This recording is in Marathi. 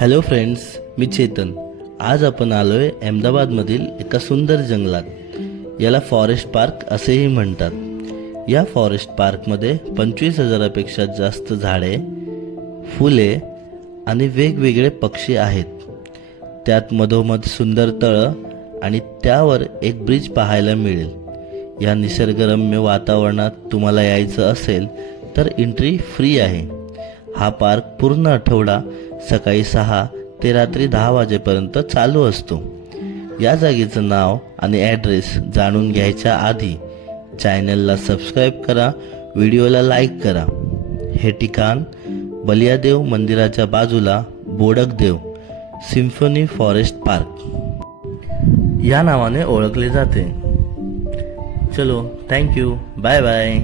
हॅलो फ्रेंड्स, मी चेतन। आज आपण आलोय अहमदाबादमधील एका सुंदर जंगलात। याला फॉरेस्ट पार्क असेही म्हणतात। या फॉरेस्ट पार्कमध्ये 25,000पेक्षा जास्त झाडे, फुले आणि वेगवेगळे पक्षी आहेत। त्यात मधोमध सुंदर तळं आणि त्यावर एक ब्रिज पाहायला मिळेल। या निसर्गरम्य वातावरणात तुम्हाला यायचं असेल तर एंट्री फ्री आहे। हा पार्क पूर्ण आठवडा सकाळी 6 ते रात्री 10 वाजेपर्यंत चालू असतो। या जागेचं नाव आणि ॲड्रेस जाणून घ्यायच्या आधी चॅनलला सबस्क्राईब करा, व्हिडिओला लाईक करा। हे ठिकाण बलियादेव मंदिराच्या बाजूला बोडकदेव सिम्फनी फॉरेस्ट पार्क या नावाने ओळखले जाते। चलो, थँक्यू, बाय बाय।